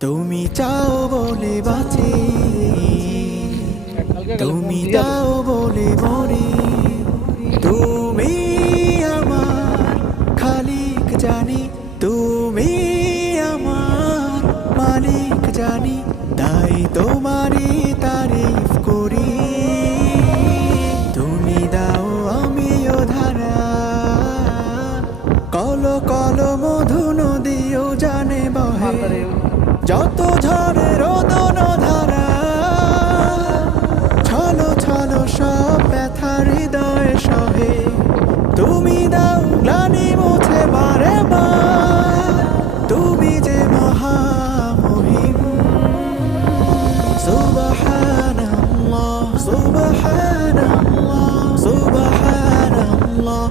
তুমি চাও বলে বাঁচি, তুমি চাও বলে মরি। তুমি আমার খালিক জানি, তুমি আমার মালিক জানি, তাই তোমারই তারিফ করি। তুমি দাও আমিও ধারা, কল কল মধু নদীও জানে বহে, যত ঝড়ে রোদন ধারা। ছলো ছলো সব ব্যথা হৃদয়ে সহে, তুমি দাও গ্লানি মুছে বারে বার। তুমি যে মহামহিম, সুবহানাল্লাহ সুবহানাল্লাহ সুবহানাল্লাহ।